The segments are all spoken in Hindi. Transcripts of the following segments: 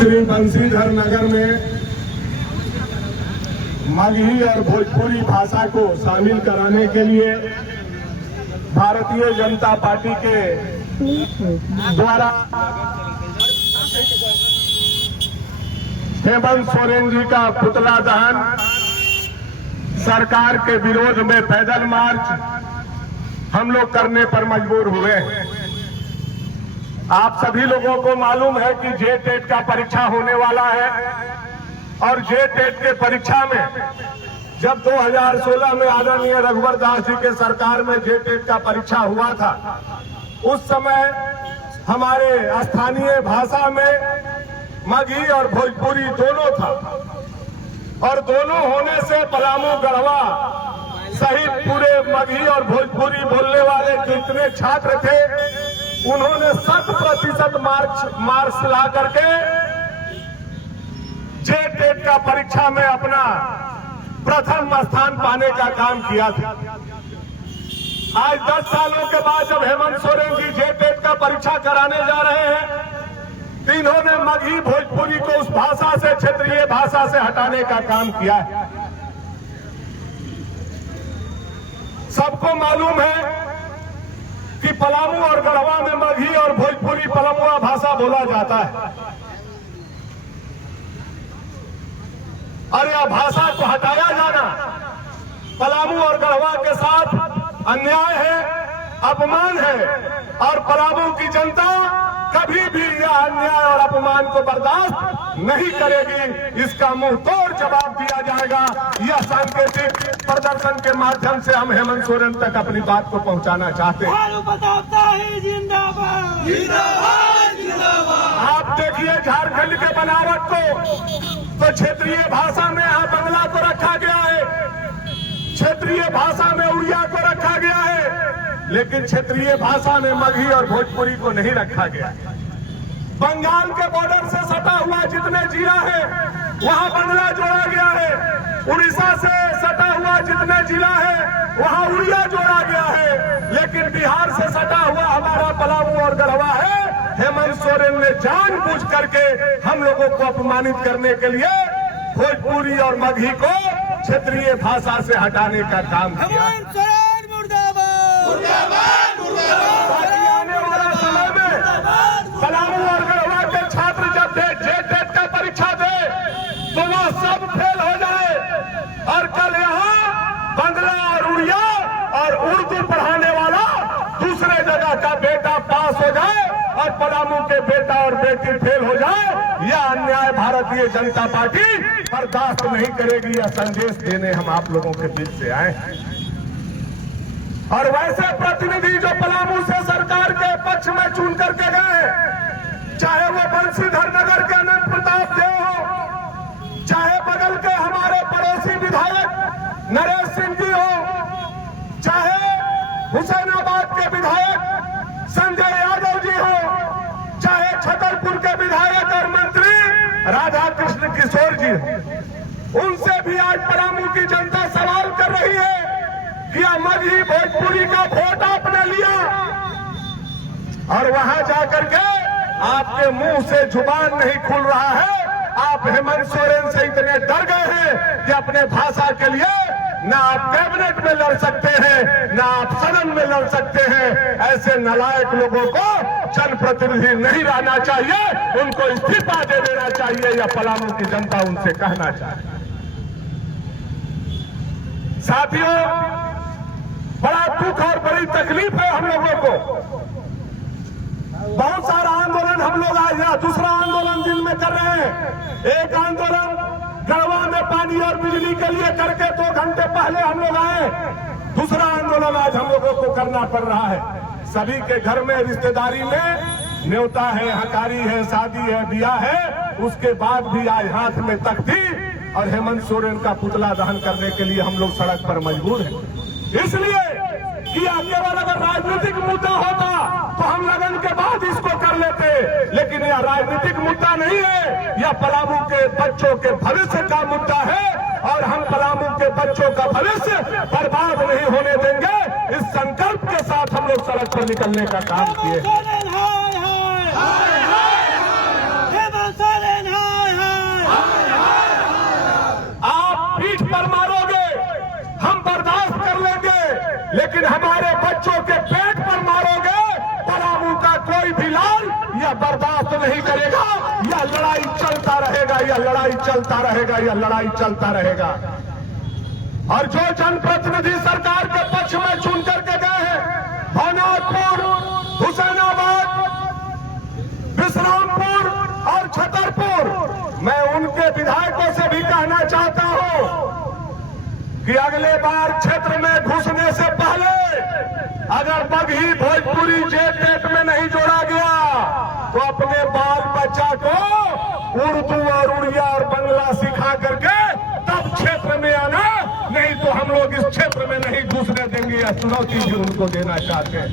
श्री बंसीधर नगर में मगही और भोजपुरी भाषा को शामिल कराने के लिए भारतीय जनता पार्टी के द्वारा हेमंत सोरेन जी का पुतला दहन, सरकार के विरोध में पैदल मार्च हम लोग करने पर मजबूर हुए हैं। आप सभी लोगों को मालूम है कि जे-टेट का परीक्षा होने वाला है और जे-टेट के परीक्षा में जब 2016 में आदरणीय रघुवर दास जी के सरकार में जे-टेट का परीक्षा हुआ था, उस समय हमारे स्थानीय भाषा में मगही और भोजपुरी दोनों था और दोनों होने से पलामू, गढ़वा सहित पूरे मगही और भोजपुरी बोलने वाले जितने छात्र थे उन्होंने 100% मार्क्स ला करके जे-टेट का परीक्षा में अपना प्रथम स्थान पाने का काम किया था। आज 10 सालों के बाद जब हेमंत सोरेन जी जे-टेट का परीक्षा कराने जा रहे हैं तो इन्होंने मगही भोजपुरी को उस भाषा से, क्षेत्रीय भाषा से हटाने का काम किया है। सबको मालूम है कि पलामू और गढ़वा में मगही और भोजपुरी पलमुआ भाषा बोला जाता है और यह भाषा को हटाया जाना पलामू और गढ़वा के साथ अन्याय है, अपमान है और पलामू की जनता कभी भी यह अन्याय और अपमान को बर्दाश्त नहीं करेगी। इसका मुंह तोड़ जवाब दिया जाएगा। यह सांकेतिक प्रदर्शन के माध्यम से हम हेमंत सोरेन तक अपनी बात को पहुंचाना चाहते हैं। आप देखिए झारखंड के बनावट को, तो क्षेत्रीय भाषा में यहाँ बंगला को रखा गया है, क्षेत्रीय भाषा में उड़िया को रखा गया है, लेकिन क्षेत्रीय भाषा में मगही और भोजपुरी को नहीं रखा गया। बंगाल के बॉर्डर से सटा हुआ जितने जिला है वहां बंगला जोड़ा गया है, उड़ीसा से सटा हुआ जितने जिला है वहां उड़िया जोड़ा गया है, लेकिन बिहार से सटा हुआ हमारा पलामू और गढ़वा है। हेमंत सोरेन ने जानबूझ करके हम लोगों को अपमानित करने के लिए भोजपुरी और मगही को क्षेत्रीय भाषा से हटाने का काम किया। आने वाला समय में पलामू और गढ़वा के छात्र जब जे-टेट का परीक्षा दे तो वह सब फेल हो जाए और कल यहाँ बंगला और उड़िया और उर्दू पढ़ाने वाला दूसरे जगह का बेटा पास हो जाए और पलामू के बेटा और बेटी फेल हो जाए। यह अन्याय भारतीय जनता पार्टी बर्दाश्त नहीं करेगी। यह संदेश देने हम आप लोगों के बीच से आए हैं। और वैसे प्रतिनिधि जो पलामू से सरकार के पक्ष में चुन करके गए, चाहे वो बंसीधर नगर के अनंत प्रताप देव हो, चाहे बगल के हमारे पड़ोसी विधायक नरेश सिंह जी हो, चाहे हुसैनाबाद के विधायक संजय यादव जी हो, चाहे छतरपुर के विधायक और मंत्री राधा कृष्ण किशोर जी हो, उनसे भी आज पलामू की जनता सवाल कर रही है कि मगही भोजपुरी का वोट आपने लिया और वहां जाकर के आपके मुंह से जुबान नहीं खुल रहा है। आप हेमंत सोरेन से इतने डर गए हैं कि अपने भाषा के लिए ना आप कैबिनेट में लड़ सकते हैं, ना आप सदन में लड़ सकते हैं। ऐसे नालायक लोगों को जनप्रतिनिधि नहीं रहना चाहिए, उनको इस्तीफा दे देना चाहिए, या पलामू की जनता उनसे कहना चाहिए। साथियों, बड़ा दुख और बड़ी तकलीफ है हम लोगों को। बहुत सारा आंदोलन हम लोग आज दूसरा आंदोलन दिन में कर रहे हैं। एक आंदोलन गढ़वा में पानी और बिजली के लिए करके 2 घंटे पहले हम लोग आए। दूसरा आंदोलन आज हम लोगों को करना पड़ रहा है। सभी के घर में रिश्तेदारी में न्योता है, हकारी है, शादी है, ब्याह है, उसके बाद भी आज हाथ में तख्ती और हेमंत सोरेन का पुतला दहन करने के लिए हम लोग सड़क पर मजबूर हैं। इसलिए कि केवल अगर राजनीतिक मुद्दा होता तो हम लगन के बाद इसको कर लेते, लेकिन यह राजनीतिक मुद्दा नहीं है, यह पलामू के बच्चों के भविष्य का मुद्दा है और हम पलामू के बच्चों का भविष्य बर्बाद नहीं होने देंगे। इस संकल्प के साथ हम लोग सड़क पर निकलने का काम किए। आप पीठ पर मारोगे, हम बर्दाश्त कर लेंगे, लेकिन हमारे बच्चों के पेट पर मारोगे, पलामू का कोई भी लाल यह बर्दाश्त नहीं करेगा। यह लड़ाई चलता रहेगा, यह लड़ाई चलता रहेगा, यह लड़ाई चलता रहेगा। और जो जनप्रतिनिधि सरकार के पक्ष में चुन करके गए हैं, भवनाथपुर, हुसैनाबाद, विश्रामपुर और छतरपुर, मैं उनके विधायकों से भी कहना चाहता हूं कि अगले बार क्षेत्र में घुसने से पहले अगर बगही भोजपुरी जेट में नहीं जोड़ा गया तो अपने बाल बच्चा को उर्दू और उड़िया और बंगला सिखा करके तब क्षेत्र में आना, नहीं तो हम लोग इस क्षेत्र में नहीं घुसने देंगे। यह चुनौती भी उनको देना चाहते हैं।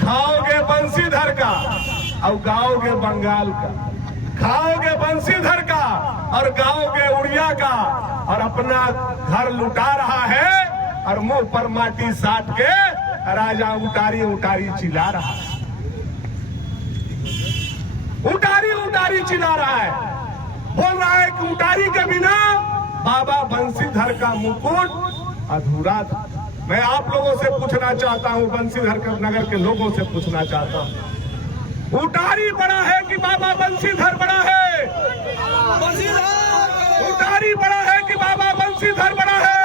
खाओगे बंसीधर का और गाओगे बंगाल का, खाओगे बंसीधर का और गाओगे उड़िया का, और अपना घर लुटा रहा है और मुंह पर माटी साट के राजा उटारी उटारी चिल्ला रहा है, उटारी उटारी चिल्ला रहा है। बोल रहा है कि उटारी के बिना बाबा बंसीधर का मुकुट अधूरा था। मैं आप लोगों से पूछना चाहता हूं, बंसीधर नगर के लोगों से पूछना चाहता हूं, उटारी बड़ा है कि बाबा बंसीधर बड़ा है? उटारी बड़ा है कि बाबा बंसीधर बड़ा है?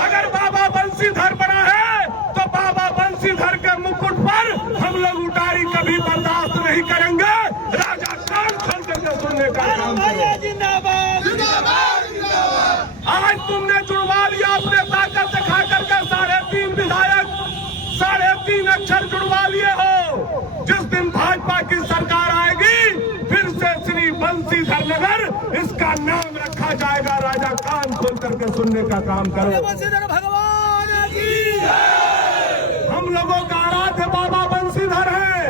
अगर बाबा बंसीधर बड़ा है तो बाबा बंसीधर के मुकुट पर हम लोग उटारी कभी बर्दाश्त नहीं करेंगे। राजा कान खोल करके सुनने का काम करो। जिंदाबाद जिंदाबाद जिंदाबाद। आज तुमने जुड़वा लिया अपने ताकत दिखा करके 3.5 विधायक, 3.5 अक्षर जुड़वा लिए हो। जिस दिन भाजपा की सरकार आएगी फिर से श्री बंसीधर नगर इसका नाम रखा जाएगा। राजा कान खोल करके सुनने का काम करो। बंसीधर भगवान की हम लोगों का आराध्य बाबा बंसीधर है।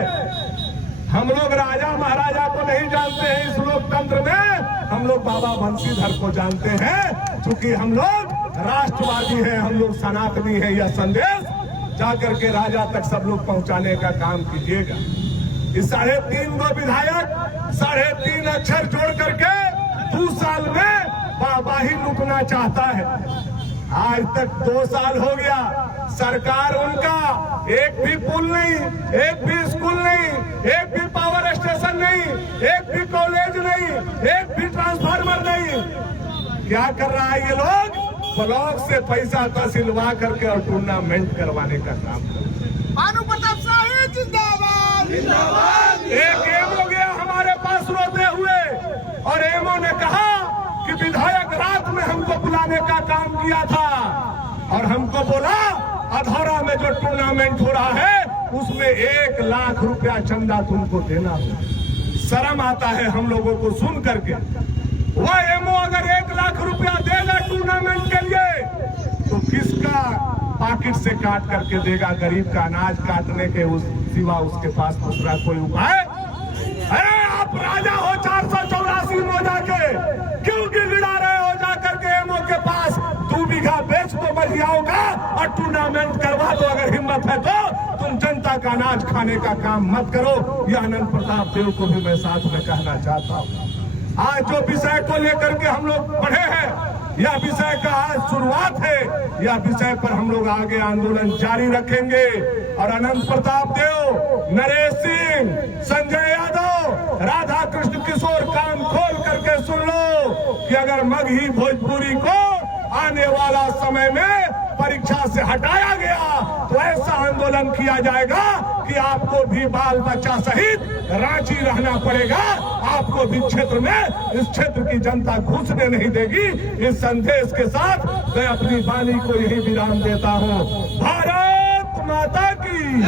हम लोग राजा महाराजा को नहीं जानते हैं इस लोकतंत्र में, हम लोग बाबा बंसीधर को जानते हैं। चूंकि हम लोग राष्ट्रवादी हैं, हम लोग सनातनी हैं। यह संदेश जाकर के राजा तक सब लोग पहुंचाने का काम कीजिएगा। इस 3.5 गो विधायक 3.5 अक्षर जोड़ करके 2 साल में वाहवाही लूटना चाहता है। आज तक 2 साल हो गया, सरकार उनका एक भी पुल नहीं, एक भी स्कूल नहीं, एक भी पावर स्टेशन नहीं, एक भी कॉलेज नहीं, एक भी ट्रांसफार्मर नहीं। क्या कर रहा है ये लोग? ब्लॉक से पैसा तहसीलवा करके और टूर्नामेंट करवाने का काम भानु प्रताप शाही जिंदाबाद जिंदाबाद। एक एमओ गया हमारे पास रोते हुए और एमओ ने कहा कि विधायक रात में हमको बुलाने का काम किया था और हमको बोला अधौरा में जो टूर्नामेंट हो रहा है उसमें 1 लाख रुपया चंदा तुमको देना होगा। शर्म आता है हम लोगों को सुन करके। वह एमओ अगर 1 लाख रुपया देगा टूर्नामेंट के लिए तो किसका पॉकेट से काट करके देगा? गरीब का अनाज काटने के सिवा उसके पास दूसरा कोई उपाय? अरे आप राजा हो 484 मौजा के, क्यों गिड़गिड़ा रहे हो? जाकर के एमओ के पास 2 बीघा बेच दो बढ़ियाओं का और टूर्नामेंट करवा दो। अगर हिम्मत है तो तुम जनता का अनाज खाने का काम मत करो। यह आनंद प्रताप देव को भी मैं साथ में कहना चाहता हूँ। आज जो विषय को लेकर के हम लोग पढ़े हैं यह विषय का आज शुरुआत है। यह विषय पर हम लोग आगे आंदोलन जारी रखेंगे। और अनंत प्रताप देव, नरेश सिंह, संजय यादव, राधा कृष्ण किशोर, कान खोल करके सुन लो कि अगर मगही भोजपुरी को आने वाला समय में परीक्षा से हटाया गया तो ऐसा आंदोलन किया जाएगा कि आपको भी बाल बच्चा सहित रांची रहना पड़ेगा। आपको भी क्षेत्र में, इस क्षेत्र की जनता घुसने नहीं देगी। इस संदेश के साथ मैं अपनी वाणी को यही विराम देता हूँ। भारत माता की